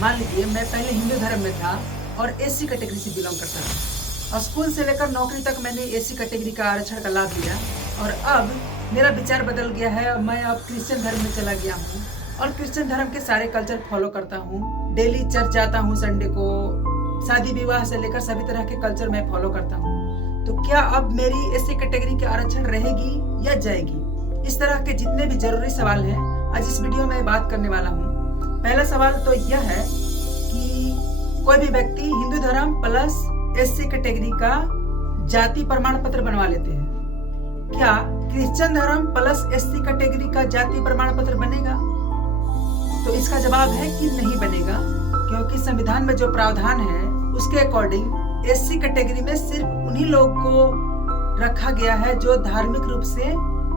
मान लीजिए मैं पहले हिंदू धर्म में था और एससी कैटेगरी से बिलोंग करता था और स्कूल से लेकर नौकरी तक मैंने एससी कैटेगरी का आरक्षण का लाभ लिया और अब मेरा विचार बदल गया है और मैं अब क्रिश्चियन धर्म में चला गया हूँ और क्रिश्चियन धर्म के सारे कल्चर फॉलो करता हूँ। डेली चर्च जाता हूँ, संडे को, शादी विवाह से लेकर सभी तरह के कल्चर मैं फॉलो करता हूँ। तो क्या अब मेरी एससी कैटेगरी की आरक्षण रहेगी या जाएगी? इस तरह के जितने भी जरूरी सवाल हैं आज इस वीडियो में बात करने वाला हूँ। पहला सवाल तो यह है कि कोई भी व्यक्ति हिंदू धर्म प्लस एससी कैटेगरी का जाति प्रमाण पत्र बनवा लेते हैं, क्या क्रिश्चियन धर्म प्लस एससी कैटेगरी का जाति प्रमाण पत्र बनेगा? तो इसका जवाब है कि नहीं बनेगा, क्योंकि संविधान में जो प्रावधान है उसके अकॉर्डिंग एससी कैटेगरी में सिर्फ उन्हीं लोग को रखा गया है जो धार्मिक रूप से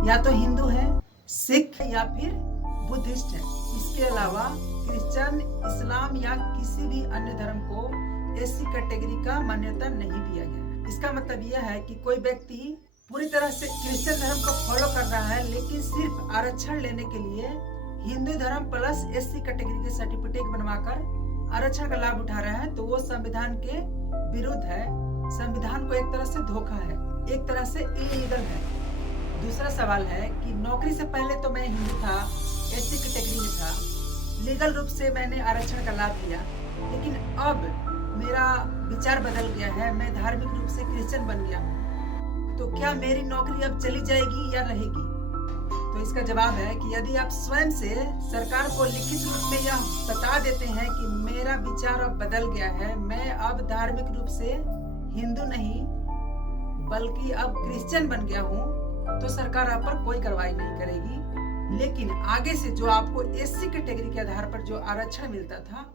या तो हिंदू है, सिख या फिर बुद्धिस्ट है। इसके अलावा क्रिश्चियन, इस्लाम या किसी भी अन्य धर्म को एससी कैटेगरी का मान्यता नहीं दिया गया है। इसका मतलब यह है कि कोई व्यक्ति पूरी तरह से क्रिश्चियन धर्म को फॉलो कर रहा है लेकिन सिर्फ आरक्षण लेने के लिए हिंदू धर्म प्लस एससी कैटेगरी के सर्टिफिकेट बनवाकर आरक्षण का लाभ उठा रहा है, तो वो संविधान के विरुद्ध है। संविधान को एक तरह से धोखा है, एक तरह से इलीगल है। दूसरा सवाल है कि नौकरी से पहले तो मैं हिंदू था, एससी कैटेगरी में था, लीगल रूप से मैंने आरक्षण का लाभ लिया, लेकिन अब मेरा विचार बदल गया है, मैं धार्मिक रूप से क्रिश्चियन बन गया हूँ। तो क्या मेरी नौकरी अब चली जाएगी या रहेगी? तो इसका जवाब है कि यदि आप स्वयं से सरकार को लिखित रूप में यह बता देते हैं कि मेरा विचार अब बदल गया है, मैं अब धार्मिक रूप से हिंदू नहीं बल्कि अब क्रिश्चियन बन गया हूँ, तो सरकार आप पर कोई कार्रवाई नहीं करेगी। लेकिन आगे से जो आपको एससी कैटेगरी के आधार पर जो आरक्षण मिलता था,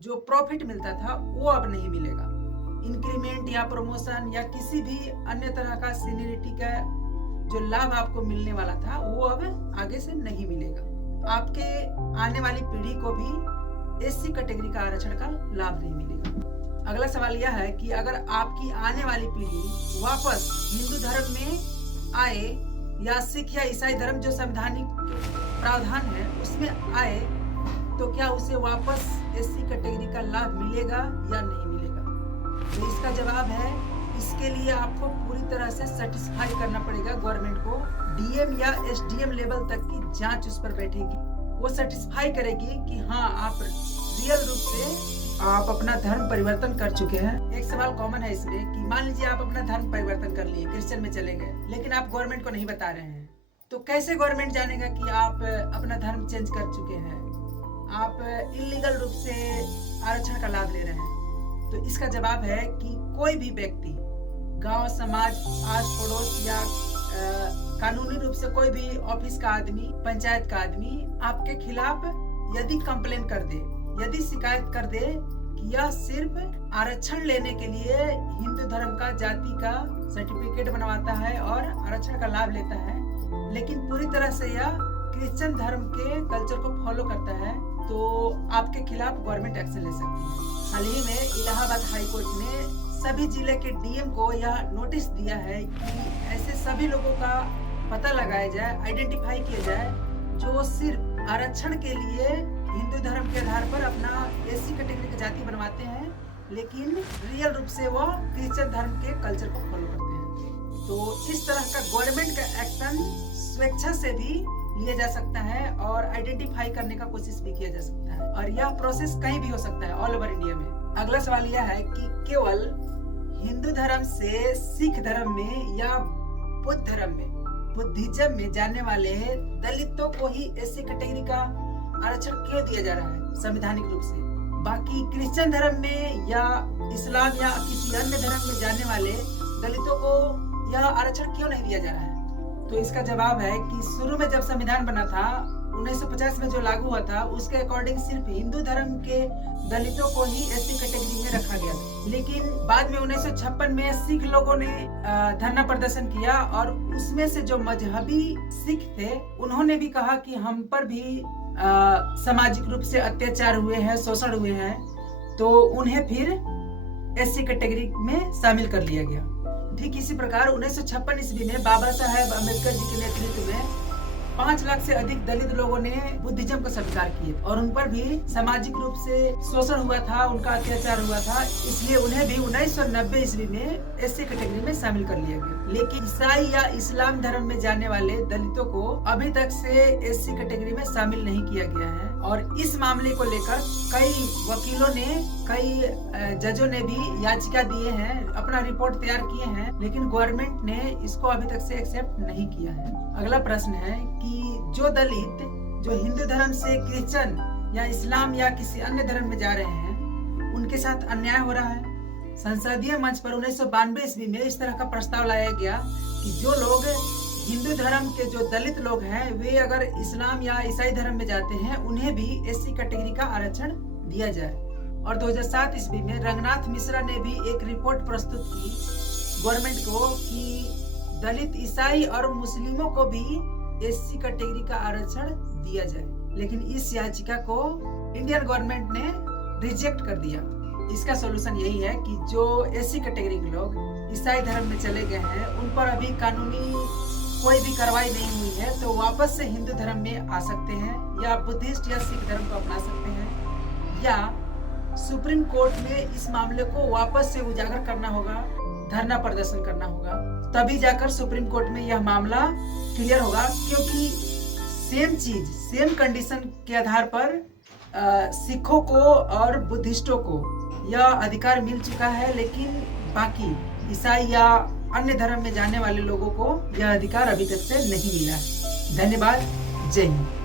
जो प्रॉफिट मिलता था, वो अब नहीं मिलेगा। इंक्रीमेंट या प्रमोशन या किसी भी अन्य तरह का सीनियरिटी का जो लाभ आपको मिलने वाला था वो अब आगे से नहीं मिलेगा। आपके आने वाली पीढ़ी को भी एससी कैटेगरी का आरक्षण का लाभ नहीं मिलेगा। अगला सवाल यह है कि अगर आपकी आने वाली पीढ़ी वापस हिंदू धर्म में आए या सिख या ईसाई धर्म जो संवैधानिक प्रावधान है उसमें आए, तो क्या उसे वापस एससी कैटेगरी का लाभ मिलेगा या नहीं मिलेगा? तो इसका जवाब है इसके लिए आपको पूरी तरह से सेटिस्फाई करना पड़ेगा गवर्नमेंट को। डीएम या एसडीएम लेवल तक की जांच उस पर बैठेगी, वो सेटिस्फाई करेगी कि हाँ आप रियल रूप से आप अपना धर्म परिवर्तन कर चुके हैं। एक सवाल कॉमन है इसमें कि मान लीजिए आप अपना धर्म परिवर्तन कर लिए, क्रिश्चियन में चले गए, लेकिन आप गवर्नमेंट को नहीं बता रहे हैं, तो कैसे गवर्नमेंट जानेगा कि आप अपना धर्म चेंज कर चुके हैं, आप इलीगल रूप से आरक्षण का लाभ ले रहे हैं? तो इसका जवाब है कि कोई भी व्यक्ति, गांव, समाज, आस पड़ोस या कानूनी रूप से कोई भी ऑफिस का आदमी, पंचायत का आदमी आपके खिलाफ यदि कंप्लेन कर दे, यदि शिकायत कर दे कि यह सिर्फ आरक्षण लेने के लिए हिंदू धर्म का जाति का सर्टिफिकेट बनवाता है और आरक्षण का लाभ लेता है, लेकिन पूरी तरह से यह क्रिश्चियन धर्म के कल्चर को फॉलो करता है, तो आपके खिलाफ गवर्नमेंट एक्शन ले सकती है। हाल ही में इलाहाबाद हाई कोर्ट ने सभी जिले के डीएम को यह नोटिस दिया है कि ऐसे सभी लोगों का पता लगाया जाए, आइडेंटिफाई किया जाए जो सिर्फ आरक्षण के लिए हिंदू धर्म के आधार पर अपना एससी कैटेगरी की जाति बनवाते हैं, लेकिन रियल रूप से वो क्रिश्चियन धर्म के कल्चर को फॉलो करते हैं। तो इस तरह का गवर्नमेंट का एक्शन स्वेच्छा से भी लिया जा सकता है और आइडेंटिफाई करने का कोशिश भी किया जा सकता है, और यह प्रोसेस कहीं भी हो सकता है ऑल ओवर इंडिया में। अगला सवाल यह है कि केवल हिंदू धर्म से सिख धर्म में या बुद्ध धर्म में, बुद्धिज्म में जाने वाले दलितों को ही एससी कैटेगरी का आरक्षण क्यों दिया जा रहा है संवैधानिक रूप से, बाकी क्रिश्चियन धर्म में या इस्लाम या किसी अन्य धर्म में जाने वाले दलितों को यह आरक्षण क्यों नहीं दिया जा रहा है? तो इसका जवाब है कि शुरू में जब संविधान बना था 1950 में जो लागू हुआ था, उसके अकॉर्डिंग सिर्फ हिंदू धर्म के दलितों को ही एससी कैटेगरी में रखा गया था, लेकिन बाद में 1956 में सिख लोगों ने धरना प्रदर्शन किया और उसमें से जो मजहबी सिख थे उन्होंने भी कहा कि हम पर भी सामाजिक रूप से अत्याचार हुए हैं, शोषण हुए हैं, तो उन्हें फिर एससी कैटेगरी में शामिल कर लिया गया। ठीक इसी प्रकार 1956 ईस्वी में बाबा साहेब अम्बेडकर जी के नेतृत्व में 5 लाख से अधिक दलित लोगों ने बुद्धिज्म को स्वीकार किए और उन पर भी सामाजिक रूप से शोषण हुआ था, उनका अत्याचार हुआ था, इसलिए उन्हें भी 1990 ईस्वी में एससी कैटेगरी में शामिल कर लिया गया। लेकिन ईसाई या इस्लाम धर्म में जाने वाले दलितों को अभी तक से एससी कैटेगरी में शामिल नहीं किया गया है और इस मामले को लेकर कई वकीलों ने, कई जजों ने भी याचिका दिए हैं, अपना रिपोर्ट तैयार किए हैं, लेकिन गवर्नमेंट ने इसको अभी तक से एक्सेप्ट नहीं किया है। अगला प्रश्न है कि जो दलित जो हिंदू धर्म से क्रिश्चियन या इस्लाम या किसी अन्य धर्म में जा रहे हैं, उनके साथ अन्याय हो रहा है। संसदीय मंच पर 1992 ईस्वी में इस तरह का प्रस्ताव लाया गया कि जो लोग हिंदू धर्म के जो दलित लोग हैं वे अगर इस्लाम या ईसाई धर्म में जाते हैं उन्हें भी एससी कैटेगरी का आरक्षण दिया जाए। और 2007 ईस्वी में रंगनाथ मिश्रा ने भी एक रिपोर्ट प्रस्तुत की गवर्नमेंट को कि दलित, ईसाई और मुस्लिमों को भी एससी कैटेगरी का आरक्षण दिया जाए, लेकिन इस याचिका को इंडियन गवर्नमेंट ने रिजेक्ट कर दिया। इसका सॉल्यूशन यही है कि जो एससी कैटेगरी के लोग ईसाई धर्म में चले गए हैं उन पर अभी कानूनी कोई भी कार्रवाई नहीं हुई है तो वापस से हिंदू धर्म में आ सकते हैं या बुद्धिस्ट या सिख धर्म को अपना सकते हैं, या सुप्रीम कोर्ट में इस मामले को वापस से उजागर करना होगा, धरना प्रदर्शन करना होगा, तभी जाकर सुप्रीम कोर्ट में यह मामला क्लियर होगा। क्योंकि सेम चीज, सेम कंडीशन के आधार पर सिखों को और बुद्धिस्टों को यह अधिकार मिल चुका है, लेकिन बाकी ईसाई या अन्य धर्म में जाने वाले लोगों को यह अधिकार अभी तक से नहीं मिला है। धन्यवाद। जय हिंद।